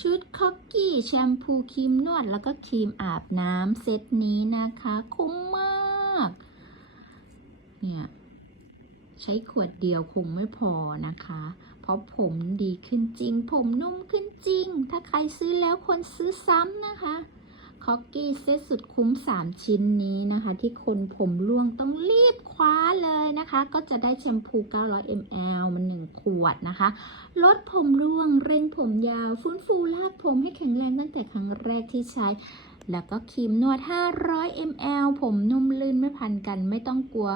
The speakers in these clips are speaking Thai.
ชุดค็อกกี้แชมพูครีมนวดแล้วก็ครีมอาบน้ำเซตนี้นะคะ คุ้มมาก เนี่ยใช้ขวดเดียวคงไม่พอนะคะ เพราะผมดีขึ้นจริง ผมนุ่มขึ้นจริง ถ้าใครซื้อแล้วควรซื้อซ้ำนะคะค็อกกี้เซตสุดคุ้ม 3 ชิ้นนี้นะคะ ที่คนผมร่วงต้องรีบ คว้าเลยนะคะ ก็จะได้แชมพู 900 ml มัน 1 ขวดนะคะ ลดผมร่วง เร่งผมยาว ฟื้นฟูรากผมให้แข็งแรงตั้งแต่ครั้งแรกที่ใช้ แล้วก็ครีมนวด 500 ml ผมนุ่มลื่นไม่พันกัน ไม่ต้องกลัว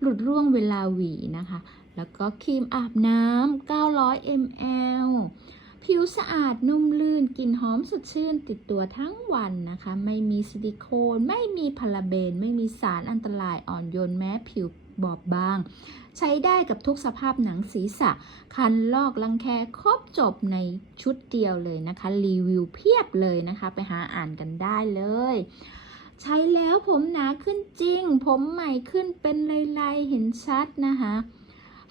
หลุดร่วงเวลาหวีนะคะ แล้วก็ครีมอาบน้ำ900 ml ผิวสะอาดนุ่มลื่นกลิ่นหอมสดชื่นติดตัวทั้งวันนะคะ ไม่มีซิลิโคน ไม่มีพาราเบน ไม่มีสารอันตรายอ่อนโยนแม้ผิวบอบบาง ใช้ได้กับทุกสภาพหนังศีรษะ คันลอกรังแคครบจบในชุดเดียวเลยนะคะ รีวิวเพียบเลยนะคะ ไปหาอ่านกันได้เลย ใช้แล้วผมหนาขึ้นจริง ผมใหม่ขึ้นเป็นลายๆเห็นชัดนะคะ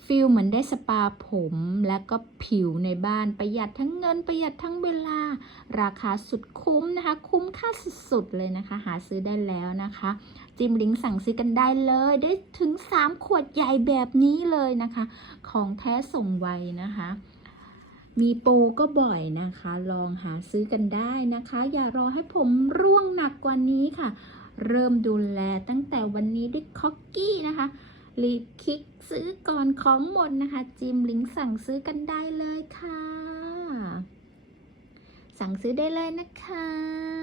ฟิลเหมือนได้สปาผมแล้วก็ผิวในบ้านประหยัดทั้งเงินประหยัดทั้งเวลา ราคาสุดคุ้มนะคะ คุ้มค่าสุดๆเลยนะคะ หาซื้อได้แล้วนะคะ จิ้มลิงก์สั่งซื้อกันได้เลย ได้ถึง 3 ขวดใหญ่แบบนี้เลยนะคะ ของแท้ส่งไวนะคะ มีโปรก็บ่อยนะคะ ลองหาซื้อกันได้นะคะ อย่ารอให้ผมร่วงหนักกว่านี้ค่ะ เริ่มดูแลตั้งแต่วันนี้ด้วยค็อกกี้นะคะรีบคลิก ซื้อก่อนของหมดนะคะ จิมลิงก์สั่งซื้อกันได้เลยค่ะ สั่งซื้อได้เลยนะคะ